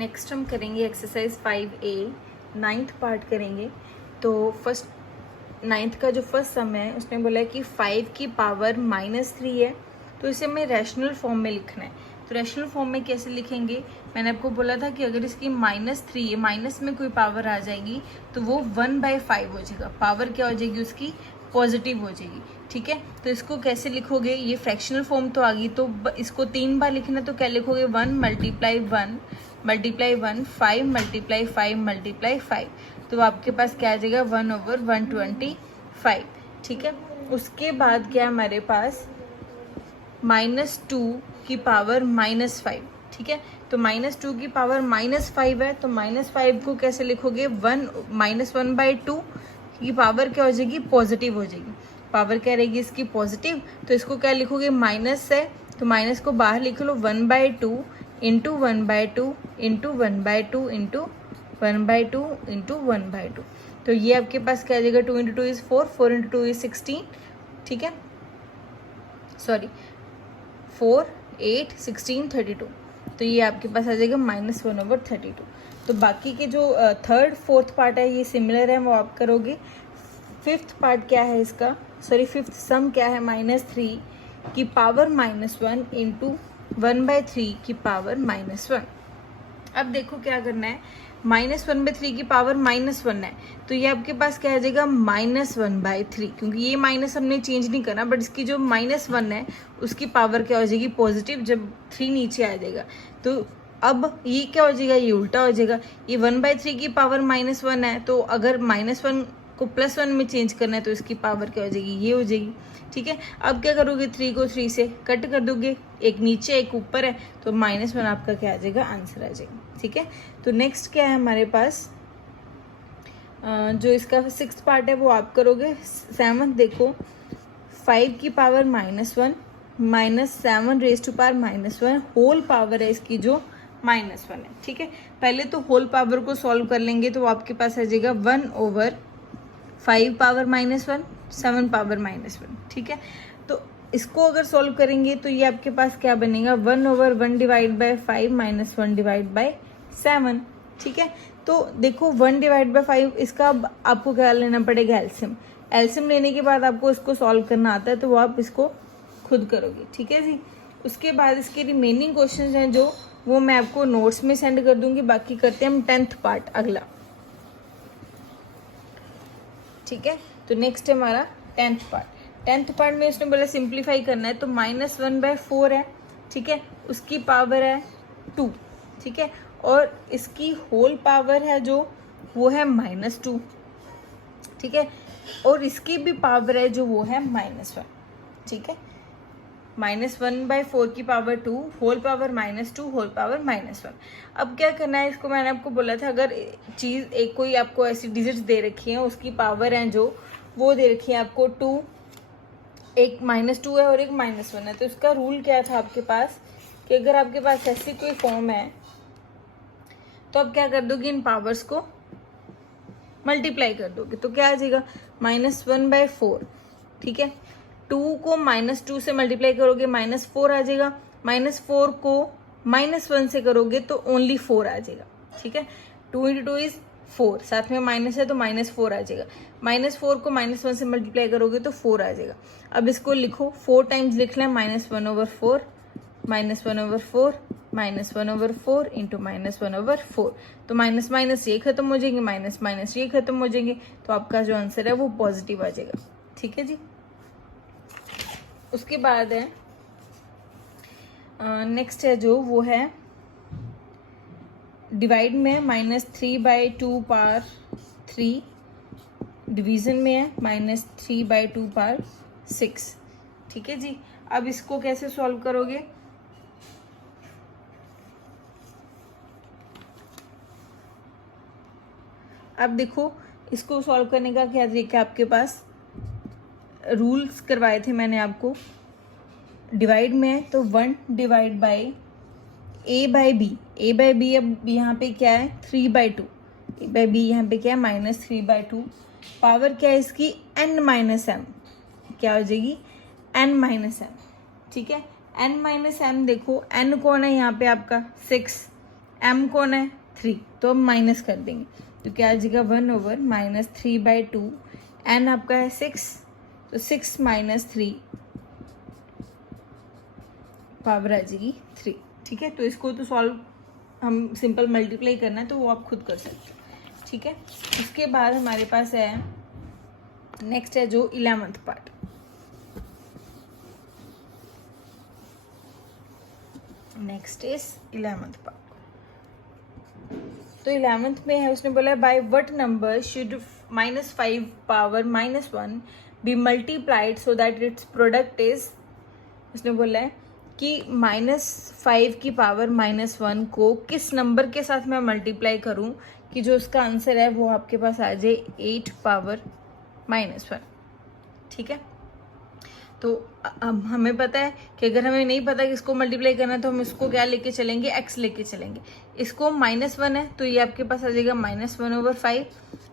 Next हम करेंगे exercise 5A, 9th part करेंगे। तो फर्स्ट 9th का जो फर्स्ट सम है उसने बोला है कि 5 की पावर -3 है, तो इसे हमें रैशनल फॉर्म में लिखना है। तो रैशनल फॉर्म में कैसे लिखेंगे, मैंने आपको बोला था कि अगर इसकी -3 है, माइनस में कोई पावर आ जाएगी तो वो 1/5 हो जाएगा। पावर क्या हो जाएगी उसकी, पॉजिटिव हो जाएगी। ठीक है, तो इसको कैसे लिखोगे, ये फ्रैक्शनल फॉर्म तो आ गई, तो इसको 3 बार लिखना, तो क्या लिखोगे 1 × 1 × 1 5 × 5 × 5, तो आपके पास क्या आ जाएगा 1/125। ठीक है, उसके बाद क्या हमारे पास -2 की पावर -5। ठीक है, तो -2 की पावर -5 है, तो -5 को कैसे लिखोगे, 1/2 की पावर क्या हो जाएगी, पॉजिटिव हो जाएगी। पावर क्या रहेगी इसकी, पॉजिटिव, तो इसको क्या लिखोगे, माइनस है तो माइनस को बाहर लिख लो, 1/2 × 1/2 × 1/2 × 1/2 × 1/2, तो ये आपके पास क्या आ जाएगा, 2 × 2 = 4, 4 × 2 = 16। ठीक है, सॉरी 4 8 16 32, तो ये आपके पास आ जाएगा -1/32। तो बाकी के जो थर्ड फोर्थ पार्ट है ये सिमिलर है, वो आप करोगे। फिफ्थ पार्ट क्या है इसका, सॉरी फिफ्थ सम क्या है, -3 की पावर -1 × 1/3 की पावर -1। अब देखो क्या करना है, -1/3 की पावर -1 है, तो ये आपके पास क्या आ जाएगा, -1/3, क्योंकि ये माइनस हमने चेंज नहीं करना, बट इसकी जो -1 है उसकी पावर क्या हो जाएगी, पॉजिटिव, जब 3 नीचे आ जाएगा। तो अब ये क्या हो जाएगा, ये उल्टा हो जाएगा, ये 1/3 की पावर -1 है, तो अगर -1 को +1 में चेंज करना है तो इसकी पावर क्या हो जाएगी, ये हो जाएगी। ठीक है, अब क्या करोगे, 3 को 3 से कट कर दोगे, एक नीचे एक ऊपर है, तो -1 आपका क्या आ जाएगा, आंसर आ जाएगा। ठीक है, तो नेक्स्ट क्या है हमारे पास, जो इसका 6th पार्ट है वो आप करोगे। 7th देखो, 5 की पावर -1 -7 होल पावर है इसकी जो -1 है। ठीक है, पहले तो होल पावर को सॉल्व कर लेंगे, तो आपके पास आ जाएगा 1/5 पावर -1 7 पावर -1। ठीक है, तो इसको अगर सॉल्व करेंगे तो ये आपके पास क्या बनेगा, 1/1 / 5 -1 / 7। ठीक है, तो देखो 1/5 इसका आपको क्या लेना पड़ेगा, एलसीएम। एलसीएम लेने के बाद आपको इसको सॉल्व करना आता है, तो वो आप इसको खुद करोगे। ठीक है जी, उसके बाद इसके रिमेनिंग क्वेश्चंस हैं जो, वो मैं आपको नोट्स में सेंड कर दूंगी। बाकी करते हैं हम 10th पार्ट अगला। ठीक है, तो नेक्स्ट है हमारा 10th पार्ट। 10th पार्ट में उसने बोला सिंप्लीफाई करना है, तो -1/4 है। ठीक है, उसकी पावर है 2। ठीक है, और इसकी होल पावर है जो, वो है -2। ठीक है, और इसकी भी पावर है जो, वो है -1। ठीक है, -1/4 की power 2, whole power -2, whole power -1। अब क्या करना है इसको, मैंने आपको बोला था, अगर चीज़ एक कोई आपको ऐसी डिजिट्स दे रखी है, उसकी पावर है जो, वो दे रखी है आपको 2, एक -2 है और एक -1 है, तो इसका रूल क्या था आपके पास, कि अगर आपके पास ऐसी कोई फॉर्म है तो आप क्या कर दोगे, इन पावर्स को मल्टीप्लाई कर दोगे, तो क्या आ जाएगा, -1/4। ठीक है, 2 को -2 से मल्टीप्लाई करोगे -4 आ जाएगा, -4 को -1 से करोगे तो ओनली 4 आ जाएगा। ठीक है, 2 × 2 = 4, साथ में माइनस है तो -4 आ जाएगा। -4 को -1 से मल्टीप्लाई करोगे तो 4 आ जाएगा। अब इसको लिखो, 4 टाइम्स लिख लें, -1/4 -1/4 -1/4 × -1/4, तो माइनस माइनस ये खत्म हो जाएंगे, माइनस माइनस ये खत्म हो जाएंगे, तो आपका जो आंसर है वो पॉजिटिव आ जाएगा। ठीक है जी, उसके बाद है नेक्स्ट है जो, वो है डिवाइड में -3/2 पावर 3, डिवीजन में है -3/2 पावर 6। ठीक है जी, अब इसको कैसे सॉल्व करोगे, अब देखो इसको सॉल्व करने का क्या तरीका है आपके पास, रूल्स करवाए थे मैंने आपको। डिवाइड में है तो 1 / a/b, a/b अब यहाँ पे क्या है 3/2, a/b यहाँ पे क्या है -3/2, पावर क्या है इसकी n-m, क्या हो जाएगी n-m। ठीक है, n-m देखो, n कौन है यहाँ पे आपका 6, m कौन है 3, तो हम माइनस कर देंगे, तो क्या आ जाएगा 1/-3/2, n आपका है 6, तो 6 - 3 पावर आ जाएगी 3। ठीक है, तो इसको तो सॉल्व हम सिंपल मल्टीप्लाई करना है तो वो आप खुद कर सकते हैं। ठीक है, उसके बाद हमारे पास है नेक्स्ट है जो 11th part. Next is 11th part. तो 11th में है, उसने बोला by what number should -5 power -1 be multiplied so that its product is, उसने बोला है कि -5 की पावर -1 को किस नंबर के साथ मैं मल्टीप्लाई करूं कि जो उसका आंसर है वो आपके पास आ जाए 8 पावर -1। ठीक है, तो अब हमें पता है कि अगर हमें नहीं पता कि इसको मल्टीप्लाई करना है तो हम इसको क्या लेके चलेंगे, x लेके चलेंगे। इसको -1 है तो ये आपके पास आ जाएगा -1/5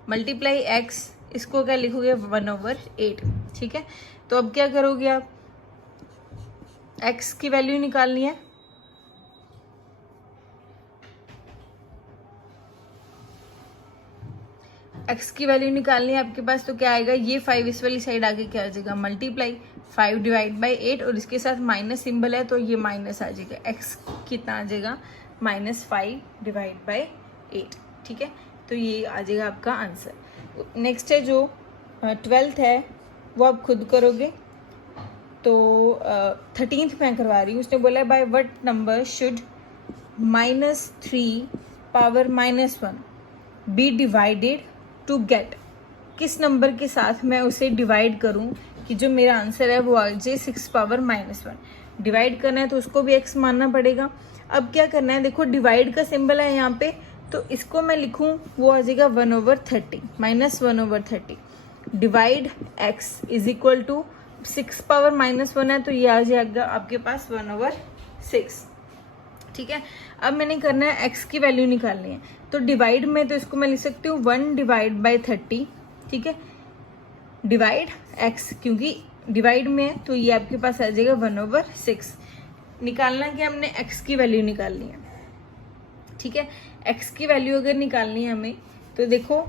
मल्टीप्लाई x, इसको क्या लिखोगे 1/8। ठीक है, तो अब क्या करोगे आप, x की वैल्यू निकालनी है। x की वैल्यू निकालनी है आपके पास, तो क्या आएगा, ये 5 इस वाली साइड आके क्या आ जाएगा मल्टीप्लाई 5/8, और इसके साथ माइनस सिंबल है तो ये माइनस आ जाएगा, x कितना आ जाएगा -5/8। ठीक है, तो ये आ जाएगा आपका आंसर। नेक्स्ट है जो 12th है वो आप खुद करोगे, तो 13th मैं करवा रही हूँ। उसने बोला by what number should -3 power -1 be divided to get, किस नंबर के साथ मैं उसे डिवाइड करूं कि जो मेरा आंसर है वो आ जाए 6 पावर -1। डिवाइड करना है तो उसको भी x मानना पड़ेगा। अब क्या करना है, देखो डिवाइड का सिंबल है यहाँ पे, तो इसको मैं लिखूं वो आ जाएगा 1/30 -1/30 divide x is equal to 6 power -1 है तो ये आ जाएगा आपके पास 1/6। ठीक है, अब मैंने करना है x की वैल्यू निकालनी है, तो डिवाइड में तो इसको मैं लिख सकती हूँ 1/30। ठीक है, डिवाइड x, क्योंकि डिवाइड में है तो ये आपके पास आ जाएगा 1/6। निकालना कि हमने x की वैल्यू निकालनी है। ठीक है, x की वैल्यू अगर निकालनी है हमें तो देखो,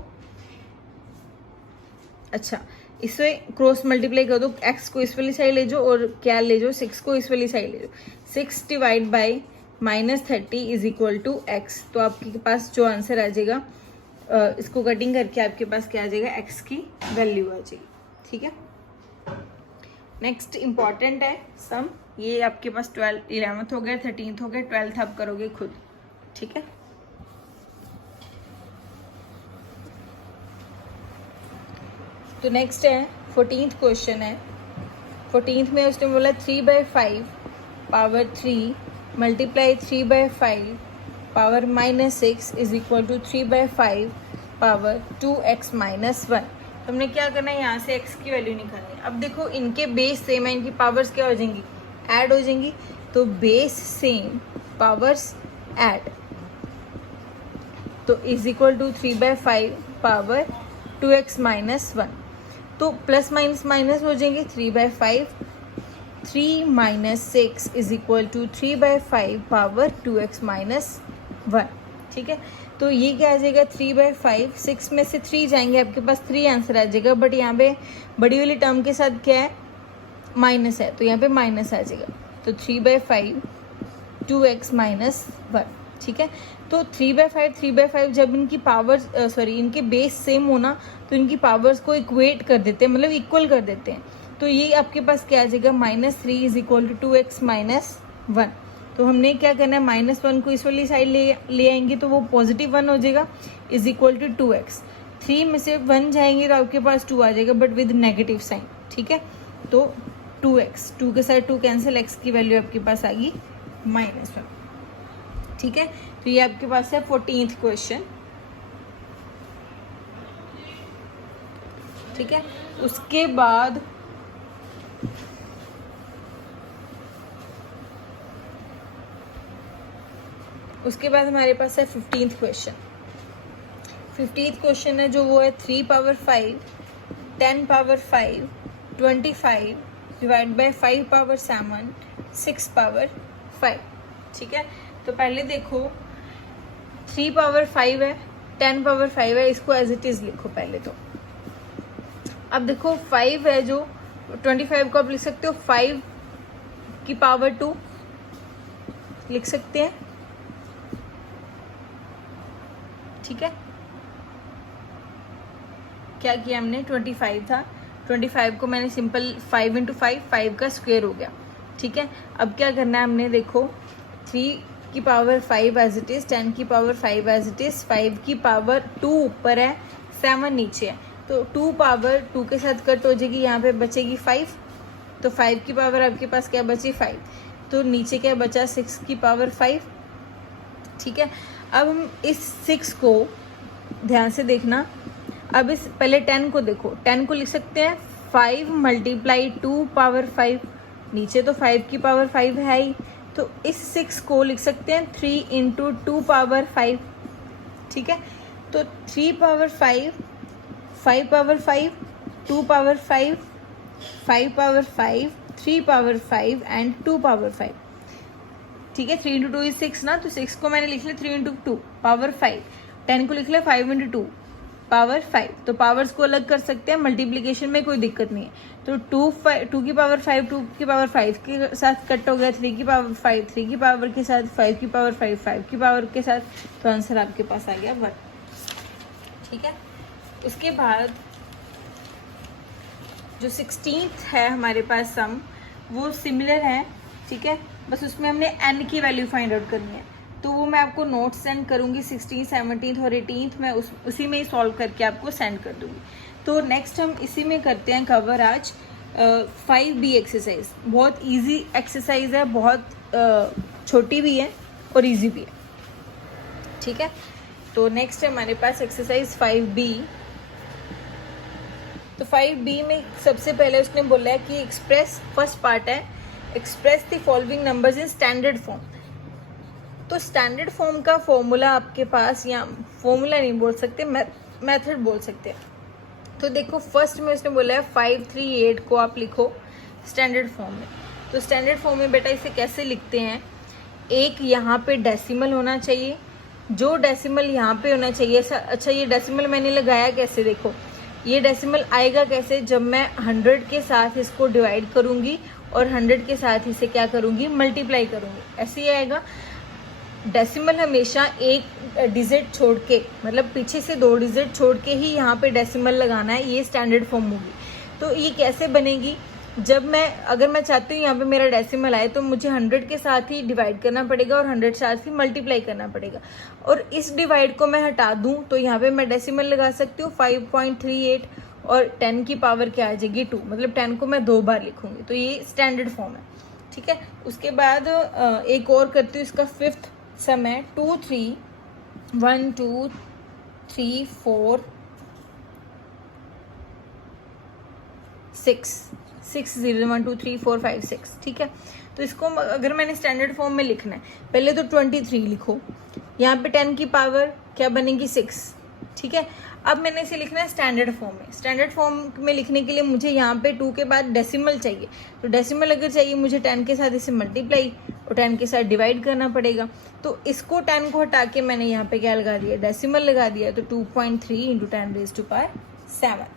अच्छा इसे क्रॉस मल्टीप्लाई कर दो, x को इस वाली साइड ले जाओ और क्या ले जाओ 6 को इस वाली साइड ले जाओ, 6 divide by -30 is equal to x, तो आपके पास जो आंसर आ जाएगा, इसको कटिंग करके आपके पास क्या आ जाएगा, x की वैल्यू आ जाएगी। ठीक है, नेक्स्ट इंपॉर्टेंट है सम, ये आपके पास 11th हो गया, 13th हो गया, 12th आप करोगे खुद। ठीक है, तो नेक्स्ट है 14th क्वेश्चन है। 14th में उसने बोला 3/5 power 3 multiply 3/5 power -6 is equal to 3/5 power 2x -1। तो हमने क्या करना है, यहाँ से x की वैल्यू निकालनी है। अब देखो इनके बेस सेम है, इनकी पावर्स क्या हो जाएंगी, ऐड हो जाएंगी, तो बेस सेम पावर्स ऐड, तो is equal to 3/5 power 2x -1, तो प्लस माइनस माइनस हो जाएंगे, 3/5 3 - 6 is equal to 3/5 power 2x -1। ठीक है, तो ये क्या आ जाएगा 3/5, 6 में से 3 जाएंगे, आपके पास 3 आंसर आ जाएगा, बट यहाँ पे बड़ी वाली टर्म के साथ क्या है, माइनस है, तो यहाँ पे माइनस आ जाएगा, तो 3/5 2x -1। ठीक है, तो 3/5 जब इनकी पावर्स इनके बेस सेम होना तो इनकी पावर्स को इक्वेट कर देते हैं, मतलब इक्वल कर देते हैं, तो ये आपके पास क्या आ जाएगा -3 इज इक्वल टू 2x -1। तो हमने क्या करना है, -1 को इस वाली साइड ले आएंगे तो वो +1 हो जाएगा, इज इक्वल टू 2x। 3 में से 1 जाएंगे तो आपके पास 2 आ जाएगा, बट विद नेगेटिव साइन। ठीक है, तो 2x, 2 के साथ 2 कैंसिल, x की वैल्यू आपके पास आ गई -1। ठीक है, तो ये आपके पास है 14th क्वेश्चन। ठीक है, उसके बाद हमारे पास है 15th क्वेश्चन। 15th क्वेश्चन है जो वो है 3/5 10/5 25 डिवाइड बाय 5/7 6/5। ठीक है, तो पहले देखो 3 पावर 5 है, 10 पावर 5 है, इसको एज इट इज लिखो पहले तो। अब देखो 5 है जो 25 को आप लिख सकते हो 5 की पावर 2 लिख सकते हैं, ठीक है। क्या किया हमने, 25 था, 25 को मैंने सिंपल 5 इंटू 5 का स्क्वायर हो गया, ठीक है। अब क्या करना है हमने, देखो 3 की पावर 5 एज इट इज, 10 की पावर 5 एज इट इज, 5 की पावर 2 ऊपर है, 7 नीचे है, तो 2 पावर 2 के साथ कट हो जाएगी, यहाँ पे बचेगी 5, तो 5 की पावर आपके पास क्या बची 5, तो नीचे क्या बचा 6 की पावर 5, ठीक है। अब हम इस 6 को ध्यान से देखना, अब इस पहले 10 को देखो, 10 को लिख सकते हैं 5 मल्टीप्लाई 2 पावर 5, नीचे तो 5 की पावर 5 है ही, तो इस 6 को लिख सकते हैं 3 इंटू 2 पावर 5, ठीक है। तो 3 power 5, 5 power 5, 2 power 5, 5 power 5, 3 power 5 and 2 power 5, ठीक है। 3 इंटू 2 इज 6 ना, तो 6 को मैंने लिख लिया 3 इंटू 2 पावर 5, 10 को लिख लिया 5 इंटू 2 पावर 5, तो पावर्स को अलग कर सकते हैं, मल्टीप्लीकेशन में कोई दिक्कत नहीं है। तो 2 की पावर 5 2 की पावर 5 के साथ कट हो गया, 3 की पावर 5 3 की पावर के साथ, 5 की पावर 5 5 की पावर के साथ, तो आंसर आपके पास आ गया 1, ठीक है। उसके बाद जो 16th है हमारे पास सम, वो सिमिलर है, ठीक है, बस उसमें हमने n की वैल्यू फाइंड आउट करनी है, तो वो मैं आपको नोट सेंड करूँगी 16th 17th और 18th में, उसी में ही सॉल्व करके आपको सेंड कर दूँगी। तो नेक्स्ट हम इसी में करते हैं कवर आज 5B एक्सरसाइज। बहुत इजी एक्सरसाइज है, बहुत छोटी भी है और इजी भी है, ठीक है। तो नेक्स्ट है हमारे पास एक्सरसाइज 5B। तो 5B में सबसे पहले उसने बोला है कि एक्सप्रेस, फर्स्ट पार्ट है express the following numbers in standard form. तो स्टैंडर्ड फॉर्म का फॉर्मूला आपके पास, या फॉर्मूला नहीं बोल सकते, मेथड बोल सकते हैं। तो देखो फर्स्ट में उसने बोला है 538 को आप लिखो स्टैंडर्ड फॉर्म में। तो स्टैंडर्ड फॉर्म में बेटा इसे कैसे लिखते हैं, एक यहाँ पे डेसिमल होना चाहिए, जो डेसिमल यहाँ पे होना चाहिए। अच्छा ये डेसिमल मैंने लगाया कैसे, देखो ये डेसिमल आएगा कैसे, जब मैं 100 के साथ इसको डिवाइड करूँगी और 100 के साथ इसे क्या करूँगी, मल्टीप्लाई करूँगी, ऐसे ही आएगा। डेसिमल हमेशा एक डिजिट छोड़ के, मतलब पीछे से 2 डिजिट छोड़ के ही यहाँ पे डेसिमल लगाना है, ये स्टैंडर्ड फॉर्म होगी। तो ये कैसे बनेगी, जब मैं, अगर मैं चाहती हूँ यहाँ पे मेरा डेसिमल आए, तो मुझे 100 के साथ ही डिवाइड करना पड़ेगा और 100 के साथ ही मल्टीप्लाई करना पड़ेगा, और इस डिवाइड को मैं हटा दूँ तो यहाँ पे मैं डेसिमल लगा सकती हूँ 5.38 और 10 की पावर क्या आ जाएगी 2, मतलब 10 को मैं 2 बार लिखूँगी, तो ये स्टैंडर्ड फॉर्म है, ठीक है। उसके बाद एक और करती हूँ, इसका 5th सम है 2 3 1 2 3 4 6 6 0 1 2 3 4 5 6, ठीक है। तो इसको अगर मैंने स्टैंडर्ड फॉर्म में लिखना है, पहले तो 23 लिखो, यहाँ पे 10 की पावर क्या बनेगी 6, ठीक है। अब मैंने इसे लिखना है स्टैंडर्ड फॉर्म में। स्टैंडर्ड फॉर्म में लिखने के लिए मुझे यहाँ पे 2 के बाद डेसिमल चाहिए, तो डेसिमल अगर चाहिए मुझे 10 के साथ इसे मल्टीप्लाई और 10 के साथ डिवाइड करना पड़ेगा। तो इसको 10 को हटा के मैंने यहाँ पे क्या लगा दिया, डेसिमल लगा दिया, तो 2.3 इंटू 10 रेज़ टू पावर 7,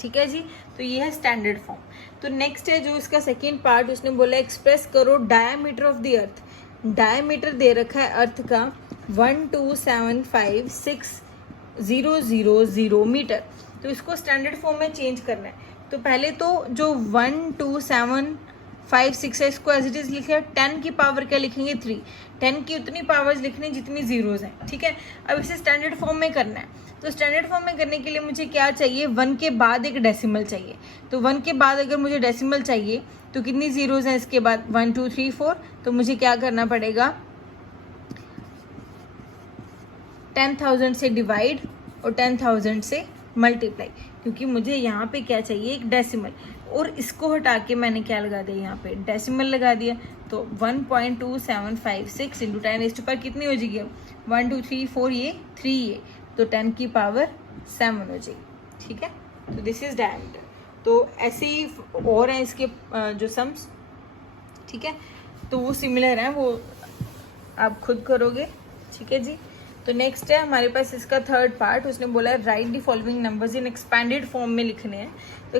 ठीक है जी। तो ये है स्टैंडर्ड फॉर्म। तो नेक्स्ट है जो इसका सेकेंड पार्ट, उसने बोला एक्सप्रेस करो diameter of the earth. Diameter दे रखा है अर्थ का 12756000 मीटर, तो इसको स्टैंडर्ड फॉर्म में चेंज करना है। तो पहले तो जो 12756 है इसको एज इट इज लिखे, 10 की पावर क्या लिखेंगे 3, 10 की उतनी पावर्स लिखनी जितनी जीरोज हैं, ठीक है। अब इसे स्टैंडर्ड फॉर्म में करना है, तो स्टैंडर्ड फॉर्म में करने के लिए मुझे क्या चाहिए, 1 के बाद एक डेसिमल चाहिए। तो 1 के बाद अगर मुझे डेसिमल चाहिए तो कितनी जीरोज हैं इसके बाद, 1 2 3 4, तो मुझे क्या करना पड़ेगा, 10,000 से डिवाइड और 10,000 से मल्टीप्लाई, क्योंकि मुझे यहाँ पे क्या चाहिए, एक डेसिमल, और इसको हटा के मैंने क्या लगा दिया, यहाँ पे डेसिमल लगा दिया। तो 1.2756 इंटू 10 रेज़ टू पावर कितनी हो जाएगी, 1 2 3 4 ये 3 ये, तो 10 की पावर 7 हो जाएगी, ठीक है। तो दिस इज डायमीटर। तो ऐसे ही और हैं इसके जो सम्स, ठीक है, तो वो सिमिलर हैं, वो आप खुद करोगे, ठीक है जी। तो नेक्स्ट है हमारे पास इसका थर्ड पार्ट, उसने बोला है right the following numbers in expanded form में लिखने हैं। तो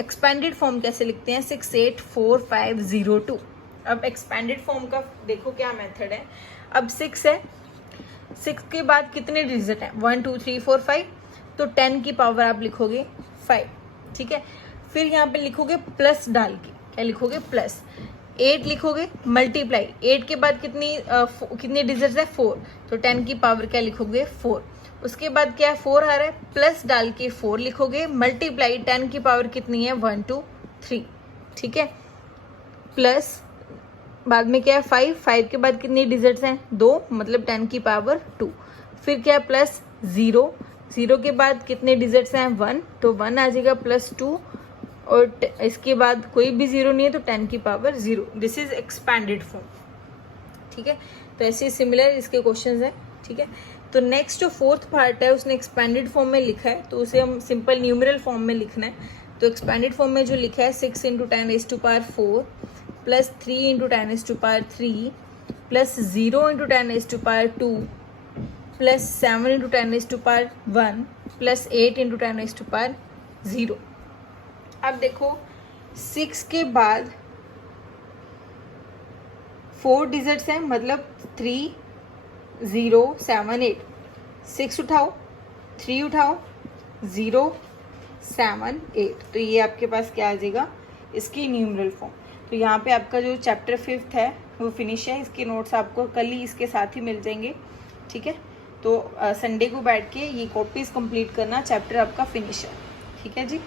एक्सपेंडेड फॉर्म कैसे लिखते हैं, 6 8 4 5 0 2। अब एक्सपेंडेड फॉर्म का देखो क्या मेथड है। अब 6 है, 6 के बाद कितने डिजिट हैं, 1 2 3 4 5, तो 10 की पावर आप लिखोगे 5, ठीक है। फिर यहाँ पे लिखोगे प्लस डाल के, क्या लिखोगे प्लस, 8 लिखोगे मल्टीप्लाई, 8 के बाद कितनी डिजिट्स है 4, तो 10 की पावर क्या लिखोगे 4। उसके बाद क्या है 4 आ रहा है, प्लस डाल के 4 लिखोगे, मल्टीप्लाई 10 की पावर कितनी है 1 2 3, ठीक है। प्लस बाद में क्या है 5, 5 के बाद कितनी डिजिट्स हैं 2, मतलब 10 की पावर 2। फिर क्या है प्लस 0, 0 के बाद कितने डिजिट्स हैं 1, तो 1 आ जाएगा प्लस 2, और इसके बाद कोई भी 0 नहीं है तो 10 की power 0। This is expanded form, ठीक है। तो ऐसे सिमिलर इसके क्वेश्चंस हैं, ठीक है। तो नेक्स्ट जो फोर्थ पार्ट है उसने एक्सपैंडेड फॉर्म में लिखा है, तो उसे हम सिंपल न्यूमरल फॉर्म में लिखना है। तो एक्सपैंडेड फॉर्म में जो लिखा है 6 × 10⁴ प्लस 3 × 10⁻³ प्लस 0 × 10⁻² प्लस 7 × 10⁻1 प्लस 8 × 10⁻0। अब देखो 6 के बाद 4 डिजिट्स हैं, मतलब 3 0 7 8, 6 उठाओ, 3 उठाओ, 0 7 8, तो ये आपके पास क्या आ जाएगा इसकी न्यूमरल फॉर्म। तो यहाँ पे आपका जो चैप्टर 5 है वो फिनिश है। इसके नोट्स आपको कल ही इसके साथ ही मिल जाएंगे, ठीक है। तो संडे को बैठ के ये कॉपीज कंप्लीट करना, चैप्टर आपका फिनिश है, ठीक है जी।